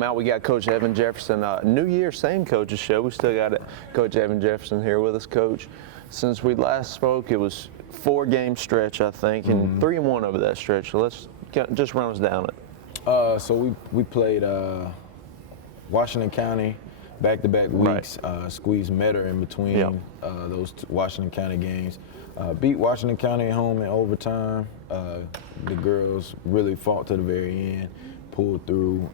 come out. We got Coach Evan Jefferson. New Year, same coach's show. We still got Coach Evan Jefferson here with us, Coach. Since we last spoke, it was 4-game stretch, I think, and 3-1 over that stretch. So let's just run us down it. So we played Washington County back-to-back weeks. Squeezed Metter in between those Washington County games. Beat Washington County at home in overtime. The girls really fought to the very end, pulled through,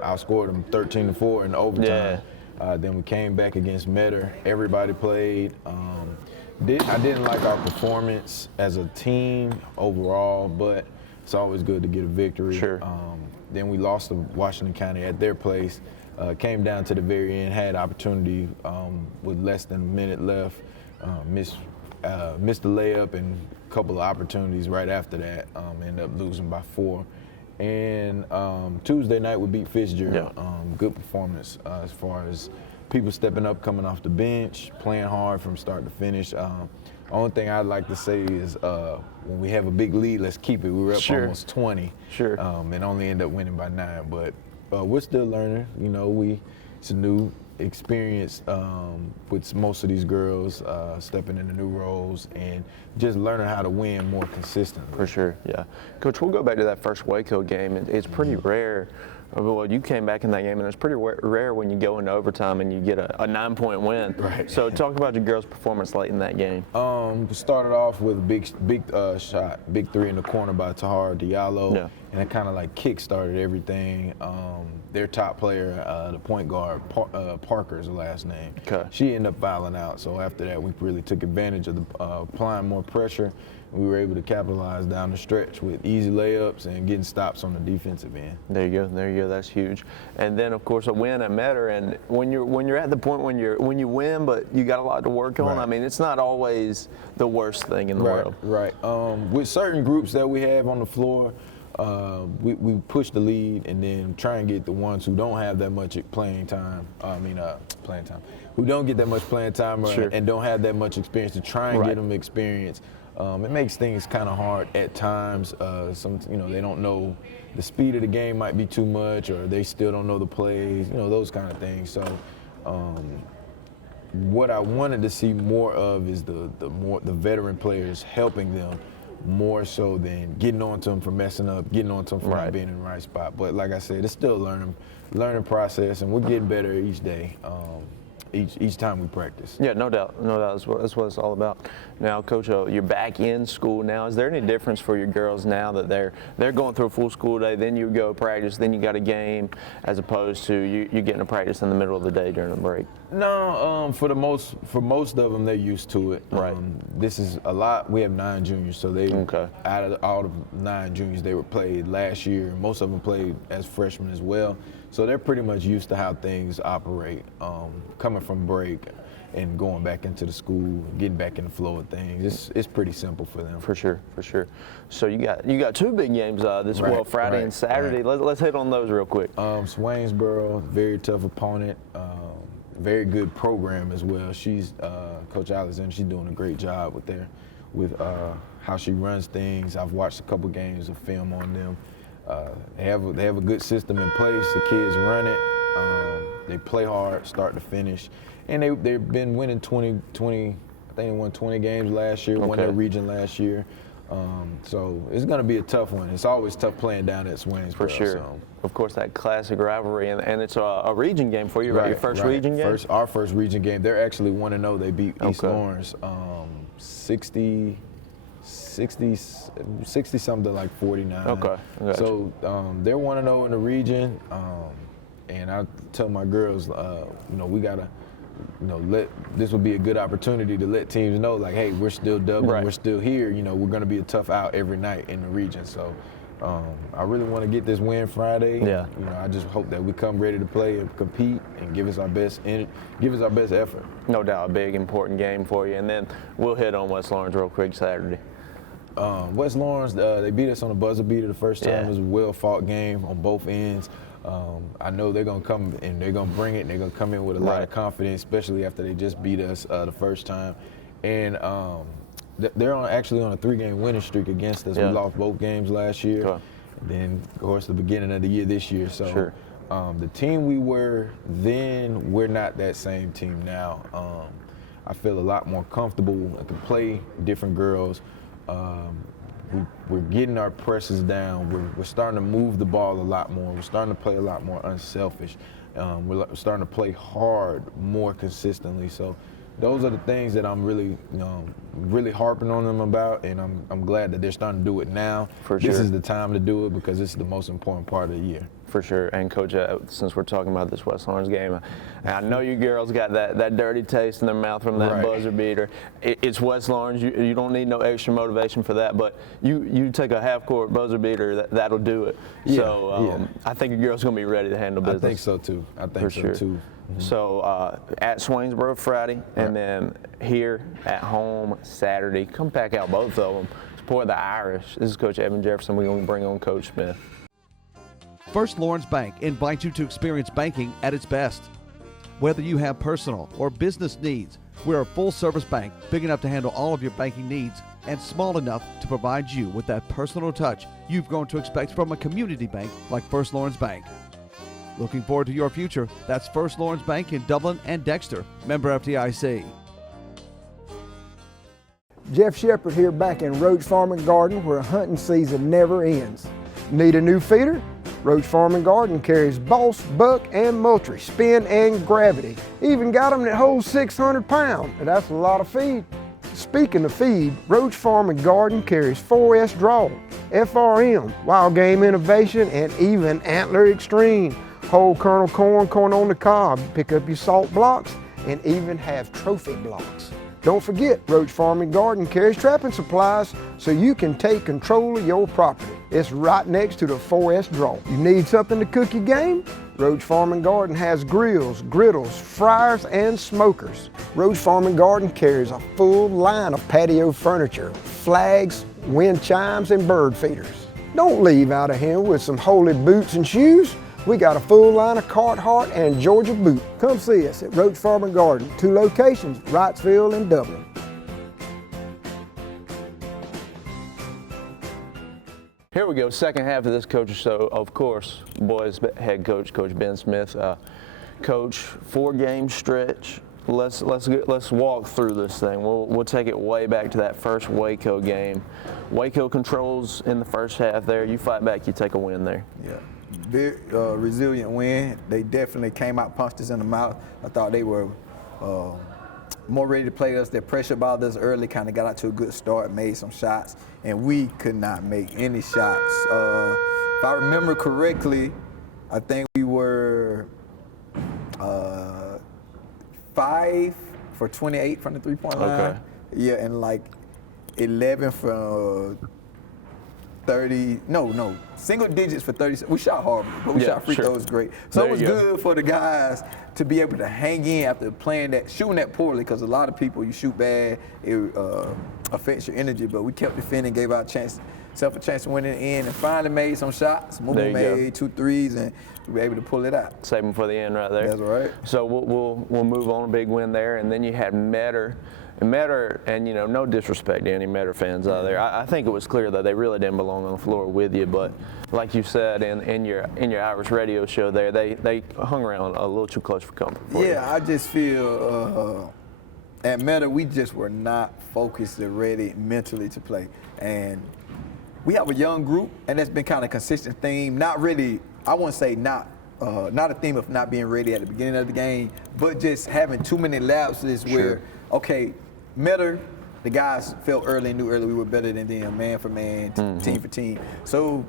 outscored them 13-4 in overtime. Then we came back against Metter. Everybody played. I didn't like our performance as a team overall, but it's always good to get a victory. Sure. Then we lost to Washington County at their place. Came down to the very end, had opportunity with less than a minute left. Missed the layup and a couple of opportunities right after that. Ended up losing by 4. And Tuesday night we beat Fitzgerald. Good performance as far as people stepping up, coming off the bench, playing hard from start to finish. Only thing I'd like to say is when we have a big lead, let's keep it. We were up almost 20, and only end up winning by 9. But we're still learning. You know, it's a new experience with most of these girls stepping into new roles and just learning how to win more consistently. For sure, yeah. Coach, we'll go back to that first Waco game. It's pretty rare. Well, you came back in that game, and it's pretty rare when you go into overtime and you get a 9-point win. Right. So talk about your girls' performance late in that game. We started off with a big shot, big 3 in the corner by Tahara Diallo, and it kind of like kick-started everything. Their top player, the point guard, Parker's the last name. She ended up fouling out, so after that we really took advantage of applying more pressure. We were able to capitalize down the stretch with easy layups and getting stops on the defensive end. There you go. That's huge. And then, of course, a win at Metter. And when you're at the point when you win, but you got a lot to work on. I mean, it's not always the worst thing in the world. Right. With certain groups that we have on the floor, we push the lead and then try and get the ones who don't have that much playing time. Who don't get that much playing time and don't have that much experience to try and get them experience. It makes things kind of hard at times. They don't know the speed of the game might be too much, or they still don't know the plays. Those kind of things. So, what I wanted to see more of is the veteran players helping them more so than getting on to them for messing up, getting on to them for not being in the right spot. But like I said, it's still a learning process, and we're getting better each day. Each time we practice. Yeah, no doubt. That's what it's all about. Now, Coach, you're back in school now. Is there any difference for your girls now that they're going through a full school day, then you go practice, then you got a game, as opposed to you getting to practice in the middle of the day during the break? No, for most of them, they're used to it. Right. This is a lot. We have 9 juniors, so they out of 9 juniors, they were played last year. Most of them played as freshmen as well. So they're pretty much used to how things operate, coming from break and going back into the school, getting back in the flow of things. It's pretty simple for them. For sure. So you got 2 big games Friday and Saturday. Let's hit on those real quick. Swainsboro, very tough opponent, very good program as well. She's Coach Alexander. She's doing a great job with how she runs things. I've watched a couple games of film on them. They have a good system in place. The kids run it. They play hard, start to finish, and they've been winning 20. I think they won 20 games last year. Won their region last year. So it's going to be a tough one. It's always tough playing down at Swainsboro. For sure. So. Of course, that classic rivalry, and it's a region game for you, right? Your first region game? Our first region game. They're actually 1-0. They beat East Lawrence 60 something to like 49. Okay. So they're 1-0 in the region, and I tell my girls, we gotta, this would be a good opportunity to let teams know, like, hey, we're still Dublin, we're still here. We're gonna be a tough out every night in the region. So I really want to get this win Friday. Yeah. I just hope that we come ready to play and compete and give us our best effort. No doubt, a big important game for you. And then we'll hit on West Lawrence real quick Saturday. West Lawrence, they beat us on a buzzer beater the first time. It was a well-fought game on both ends. I know they're going to come and they're going to bring it, and they're going to come in with a lot of confidence, especially after they just beat us the first time. And they're actually on a 3-game winning streak against us. We lost both games last year. Then, of course, the beginning of the year this year. So The team we were then, we're not that same team now. I feel a lot more comfortable. I can play different girls. We're getting our presses down. We're starting to move the ball a lot more. We're starting to play a lot more unselfish. We're starting to play hard more consistently. So those are the things that I'm really, really harping on them about, and I'm glad that they're starting to do it now. For sure. This is the time to do it because it's the most important part of the year. For sure. And Coach, since we're talking about this West Lawrence game, I know you girls got that dirty taste in their mouth from that Right. buzzer beater. It's West Lawrence. You don't need no extra motivation for that, but you take a half-court buzzer beater, that'll do it. Yeah, So I think your girls going to be ready to handle business. I think so, too. I think For so, sure. too. So at Swainsboro Friday, and then here at home Saturday. Come pack out both of them. Support the Irish. This is Coach Evan Jefferson. We're going to bring on Coach Smith. First Lawrence Bank invites you to experience banking at its best. Whether you have personal or business needs, we're a full-service bank big enough to handle all of your banking needs and small enough to provide you with that personal touch you've grown to expect from a community bank like First Lawrence Bank. Looking forward to your future? That's First Lawrence Bank in Dublin and Dexter, member FDIC. Jeff Shepard here back in Roach Farm and Garden, where hunting season never ends. Need a new feeder? Roach Farm and Garden carries Boss, Buck, and Moultrie, Spin, and Gravity. Even got them that hold 600 pounds, and that's a lot of feed. Speaking of feed, Roach Farm and Garden carries 4S Draw, FRM, Wild Game Innovation, and even Antler Extreme. Whole kernel corn, corn on the cob, pick up your salt blocks, and even have trophy blocks. Don't forget, Roach Farm and Garden carries trapping supplies so you can take control of your property. It's right next to the 4S Draw. You need something to cook your game? Roach Farm and Garden has grills, griddles, fryers, and smokers. Roach Farm and Garden carries a full line of patio furniture, flags, wind chimes, and bird feeders. Don't leave out of here with some holy boots and shoes. We got a full line of Carhartt and Georgia boot. Come see us at Roach Farm and Garden, 2 locations, Wrightsville and Dublin. Here we go, second half of this coach's show. Of course, boys head coach, Coach Ben Smith. Coach, 4-game stretch. Let's walk through this thing. We'll take it way back to that first Waco game. Waco controls in the first half there. You fight back, you take a win there. Yeah, very resilient win. They definitely came out, punched us in the mouth. I thought they were more ready to play us. Their pressure bothered us early, kind of got out to a good start, made some shots, and we could not make any shots. If I remember correctly, I think we were 5 for 28 from the three-point line. Okay. Yeah, and like 11 for 30, no, single digits for 30. We shot horrible, but we shot free throws great. So There it was you go. good for the guys to be able to hang in after shooting that poorly, because a lot of people, you shoot bad, it affects your energy, but we kept defending, gave our self a chance to win in the end, and finally made some shots. Mumu made 2 threes, and we were able to pull it out. Save them for the end right there. That's right. So we'll move on, a big win there, and then you had Metter. And no disrespect to any Metter fans out there. I think it was clear that they really didn't belong on the floor with you, but like you said in your Irish radio show there, they hung around a little too close for comfort. I just feel at Metter we just were not focused and ready mentally to play, and we have a young group, and that's been kind of a consistent theme. Not really, I wouldn't say not a theme of not being ready at the beginning of the game, but just having too many lapses where, okay, Metter, the guys felt early and knew early we were better than them, man for man, team for team. So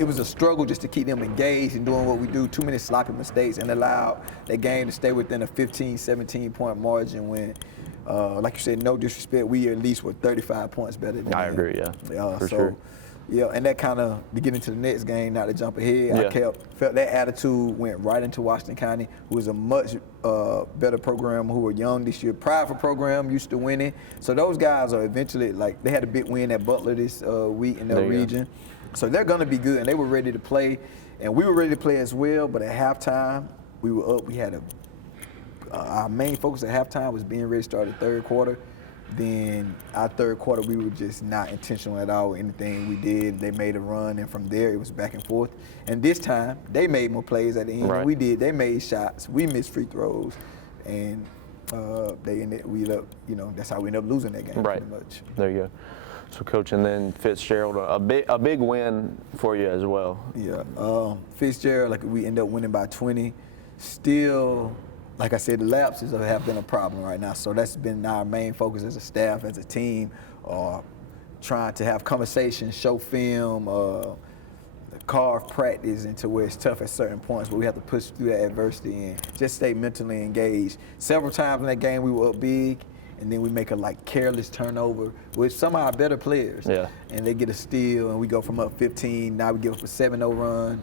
it was a struggle just to keep them engaged and doing what we do. Too many sloppy mistakes, and allowed that game to stay within a 15, 17-point margin when, like you said, no disrespect, we at least were 35 points better than them. I agree, for sure. Yeah, and that kind of, to get into the next game, not to jump ahead, I felt that attitude went right into Washington County, who is a much better program, who were young this year, prideful program, used to winning. So those guys are eventually, like, they had a big win at Butler this week in their region. So they're going to be good, and they were ready to play, and we were ready to play as well, but at halftime, we were up. We had our main focus at halftime was being ready to start the third quarter. Then our third quarter, we were just not intentional at all with anything we did. They made a run, and from there, it was back and forth. And this time, they made more plays at the end than we did. They made shots. We missed free throws. And that's how we ended up losing that game pretty much. There you go. So, Coach, and then Fitzgerald, a big win for you as well. Yeah. Fitzgerald, we ended up winning by 20. Still, like I said, the lapses have been a problem right now. So that's been our main focus as a staff, as a team, trying to have conversations, show film, carve practice into where it's tough at certain points, but we have to push through that adversity and just stay mentally engaged. Several times in that game, we were up big, and then we make a careless turnover with some of our better players. Yeah. And they get a steal, and we go from up 15. Now we give up a 7-0 run,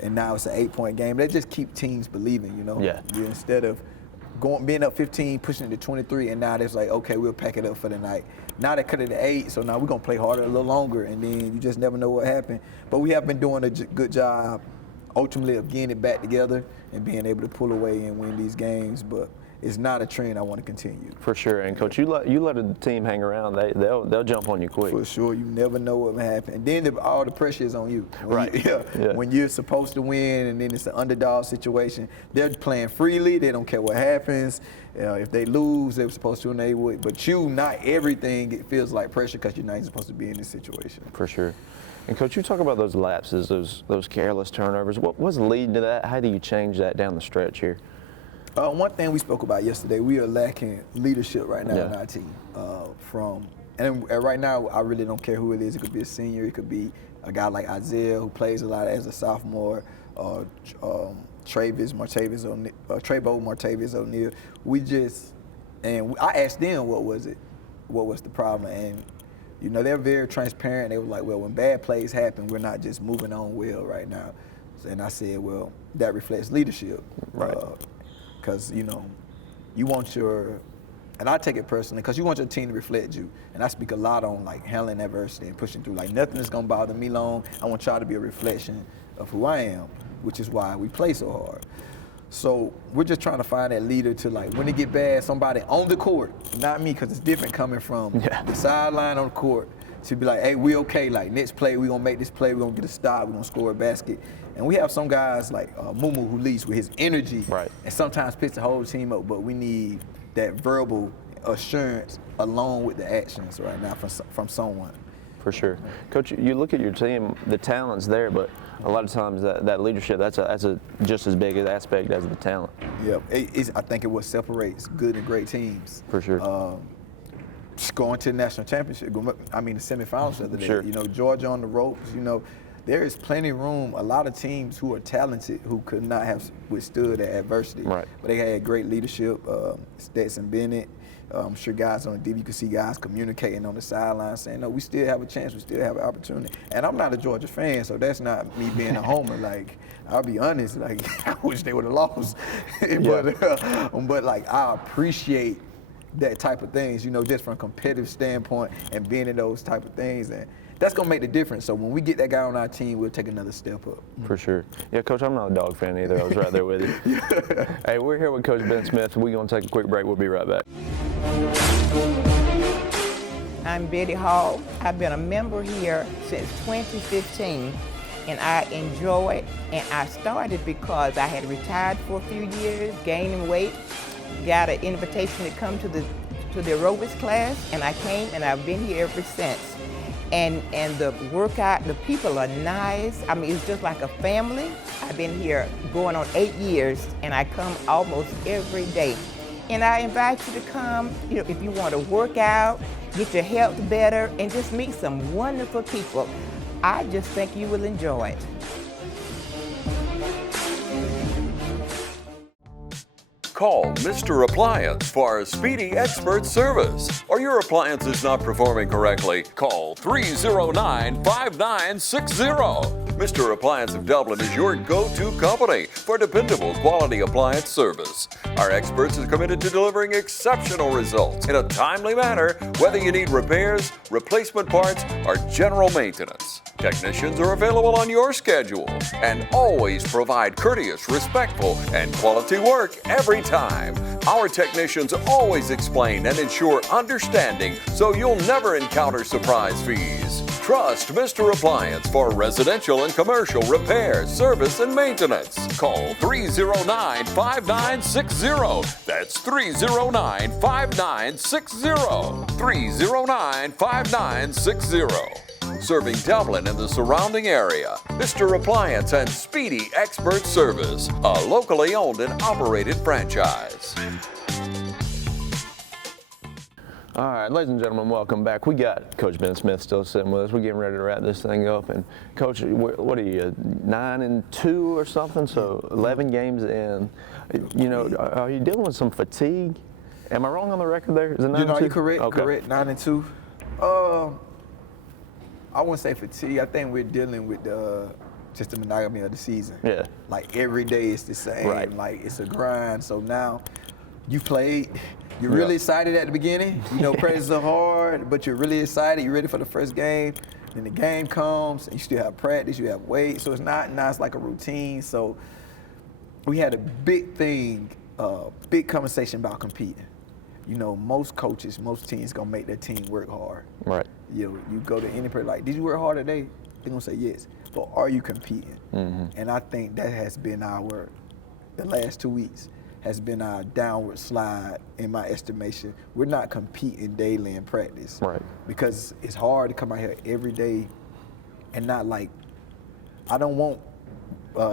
and now it's an 8-point game. They just keep teams believing, Yeah. Instead of being up 15, pushing it to 23, and now it's okay, we'll pack it up for the night. Now they cut it to 8, so now we're going to play harder a little longer, and then you just never know what happened. But we have been doing a good job, ultimately, of getting it back together and being able to pull away and win these games. But it's not a trend I want to continue. For sure. And, Coach, you let a team hang around, they'll jump on you quick. For sure. You never know what will happen. And then all the pressure is on you. When you're supposed to win, and then it's an underdog situation, they're playing freely. They don't care what happens. If they lose, they were supposed to, and they would. But not everything, it feels like pressure because you're not even supposed to be in this situation. For sure. And, Coach, you talk about those lapses, those careless turnovers. What's leading to that? How do you change that down the stretch here? One thing we spoke about yesterday, we are lacking leadership right now in our team. And right now, I really don't care who it is. It could be a senior. It could be a guy like Isaiah, who plays a lot as a sophomore, Trayvon Martavius O'Neal. I asked them what was the problem, and they're very transparent. They were like, well, when bad plays happen, we're not just moving on well right now. And I said, well, that reflects leadership. Right. Because, you want and I take it personally, because you want your team to reflect you. And I speak a lot on, handling adversity and pushing through. Nothing is going to bother me long. I want y'all to be a reflection of who I am, which is why we play so hard. So we're just trying to find that leader to, when it get bad, somebody on the court, not me, because it's different coming from the sideline on the court, to be like, hey, we okay. Next play, we're going to make this play. We're going to get a stop. We're going to score a basket. And we have some guys like Mumu, who leads with his energy and sometimes picks the whole team up. But we need that verbal assurance along with the actions right now from someone. For sure. Coach, you look at your team, the talent's there, but a lot of times that leadership, that's a just as big an aspect as the talent. Yeah, I think it what separates good and great teams. For sure. Just going to the national championship, the semifinals the other day. Sure. Georgia on the ropes, there is plenty of room. A lot of teams who are talented who could not have withstood that adversity. Right. But they had great leadership. Stetson Bennett. I'm sure guys on the deep, you can see guys communicating on the sideline saying, no, we still have a chance. We still have an opportunity. And I'm not a Georgia fan, so that's not me being a homer. I'll be honest, I wish they would have lost. But I appreciate that type of things, just from a competitive standpoint and being in those type of things. And that's going to make the difference. So when we get that guy on our team, we'll take another step up. For sure. Yeah, Coach, I'm not a dog fan either. I was right there with you. Hey, we're here with Coach Ben Smith. We're going to take a quick break. We'll be right back. I'm Betty Hall. I've been a member here since 2015, and I enjoy it. And I started because I had retired for a few years, gaining weight, got an invitation to come to the aerobics class, and I came, and I've been here ever since. And the workout, the people are nice. It's just like a family. I've been here going on 8 years, and I come almost every day. And I invite you to come, if you want to work out, get your health better, and just meet some wonderful people. I just think you will enjoy it. Call Mr. Appliance for speedy expert service. Or your appliance is not performing correctly, call 309-5960. Mr. Appliance of Dublin is your go-to company for dependable quality appliance service. Our experts are committed to delivering exceptional results in a timely manner, whether you need repairs, replacement parts, or general maintenance. Technicians are available on your schedule and always provide courteous, respectful, and quality work every time. Our technicians always explain and ensure understanding so you'll never encounter surprise fees. Trust Mr. Appliance for residential and commercial repair, service, and maintenance. Call 309-5960. That's 309-5960. 309-5960. Serving Dublin and the surrounding area. Mr. Appliance and Speedy Expert Service, a locally owned and operated franchise. All right, ladies and gentlemen, welcome back. We got Coach Ben Smith still sitting with us. We're getting ready to wrap this thing up. And Coach, what are you, 9-2 or something? So 11 games in. You know, are you dealing with some fatigue? Am I wrong on the record there? Is it 9-2? You know, you're correct. Okay. Correct. 9-2. I wouldn't say fatigue. I think we're dealing with just the monotony of the season. Yeah. Like every day it's the same. Right. Like it's a grind. So now you played. You're really excited at the beginning. You know, practices are hard, but you're really excited. You're ready for the first game. Then the game comes, and you still have practice. You have weight. So it's not. Now it's like a routine. So we had a big thing, big conversation about competing. You know, most coaches, most teams gonna make their team work hard. Right. You go to any player like, did you work hard today? They're gonna say yes. But are you competing? And I think that has been the last 2 weeks has been our downward slide in my estimation. We're not competing daily in practice. Right. Because it's hard to come out here every day and not like, I don't want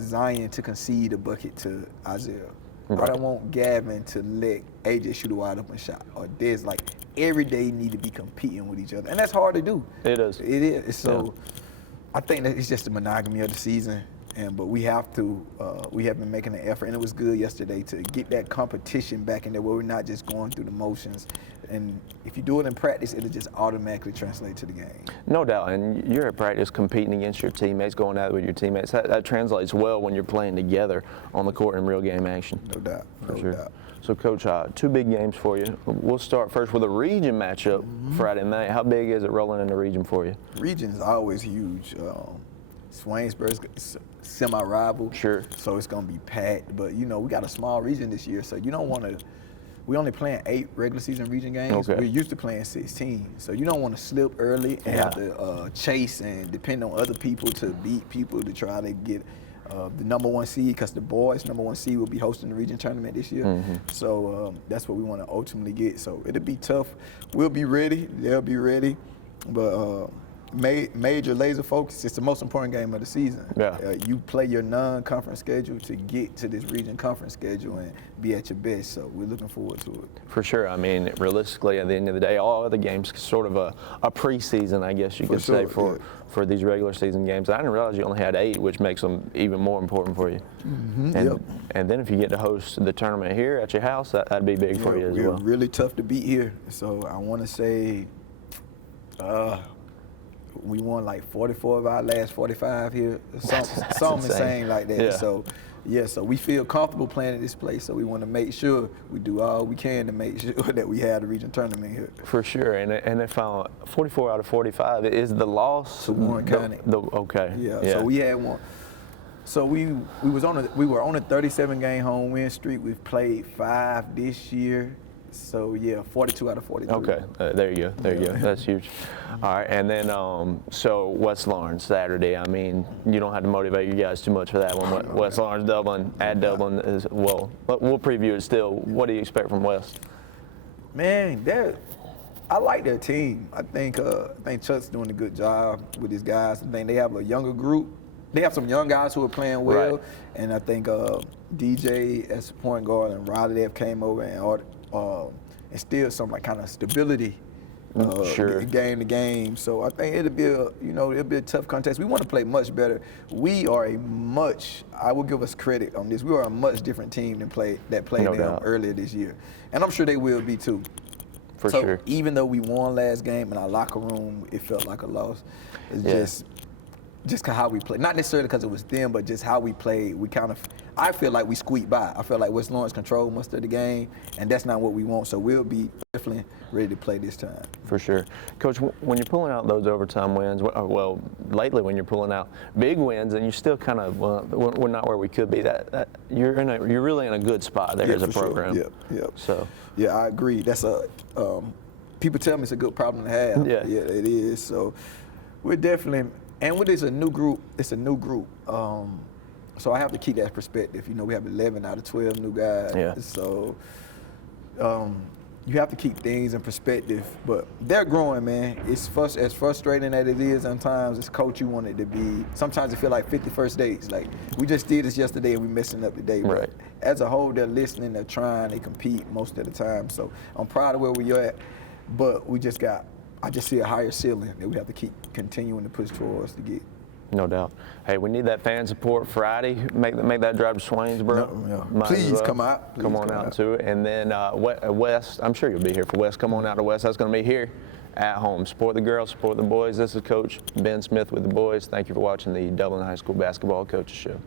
Zion to concede a bucket to Isaiah. Right. I don't want Gavin to let AJ shoot a wide open shot. Or there's like, every day you need to be competing with each other. And that's hard to do. It is. It is. So I think that it's just the monogamy of the season. But we have been making an effort, and it was good yesterday to get that competition back in there where we're not just going through the motions. And if you do it in practice, it'll just automatically translate to the game. No doubt, and you're at practice competing against your teammates, going at it with your teammates. That translates well when you're playing together on the court in real game action. No doubt, For no sure. doubt. So, Coach, 2 big games for you. We'll start first with a region matchup Friday night. How big is it rolling in the region for you? Region is always huge. Swainsboro's semi-rival. Sure. So it's going to be packed. But, you know, we got a small region this year, so you don't want to – we only playing 8 regular season region games. Okay. We're used to playing 16. So you don't want to slip early and have to chase and depend on other people to beat people to try to get the number 1 seed, because the boys' number 1 seed will be hosting the region tournament this year. So that's what we want to ultimately get. So it'll be tough. We'll be ready. They'll be ready. But major laser focus. It's the most important game of the season. Yeah. You play your non-conference schedule to get to this region conference schedule and be at your best. So we're looking forward to it. For sure. I mean, realistically, at the end of the day, all other games sort of a preseason, I guess you could say, for these regular season games. I didn't realize you only had 8, which makes them even more important for you. And then if you get to host the tournament here at your house, that'd be big for you as well. We're really tough to beat here. So I want to say we won like 44 of our last 45 here. Something insane like that. Yeah. So we feel comfortable playing in this place. So we want to make sure we do all we can to make sure that we have the region tournament here. For sure. And if 44 out of 45 is the loss To Warren County. Okay. Yeah. So we had one. So we were on a 37-game home win streak. We've played 5 this year. So, 42 out of 43. Okay, there you go. That's huge. All right, and then so West Lawrence Saturday. I mean, you don't have to motivate you guys too much for that one. West Lawrence, Dublin, at Dublin as well. But we'll preview it still. What do you expect from West? Man, I like their team. I think Chuck's doing a good job with his guys. I think they have a younger group. They have some young guys who are playing well, Right. And I think DJ as a point guard and Riley have came over and instilled some like kind of stability Sure. game to game. So I think it'll be a tough contest. We want to play much better. We are I will give us credit on this. We are a much different team than played No them doubt. earlier this year, and I'm sure they will be too. For So sure. even though we won last game in our locker room, it felt like a loss. It's just just how we play. Not necessarily because it was them, but just how we played. We kind of, I feel like we squeaked by. I feel like West Lawrence controlled most of the game, and that's not what we want. So we'll be definitely ready to play this time. For sure. Coach, when you're pulling out those overtime wins, well, lately when you're pulling out big wins and you still kind of, we're not where we could be, that you're really in a good spot there as a program. Sure. Yep. So. Yeah, I agree. That's people tell me it's a good problem to have. Yeah. Yeah, it is. So we're definitely, and with this a new group, it's a new group. So I have to keep that perspective. You know, we have 11 out of 12 new guys. Yeah. So you have to keep things in perspective. But they're growing, man. It's as frustrating as it is sometimes. As coach, you want it to be. Sometimes it feel like 51st dates. Like we just did this yesterday and we messing up today. Right. But as a whole, they're listening. They're trying. They compete most of the time. So I'm proud of where we're at. But I just see a higher ceiling that we have to keep continuing to push towards to get. No doubt. Hey, we need that fan support Friday. Make that drive to Swainsboro. No. Please come out. Come on out to it. And then West, I'm sure you'll be here for West. Come on out to West. That's going to be here at home. Support the girls, support the boys. This is Coach Ben Smith with the boys. Thank you for watching the Dublin High School Basketball Coaches Show.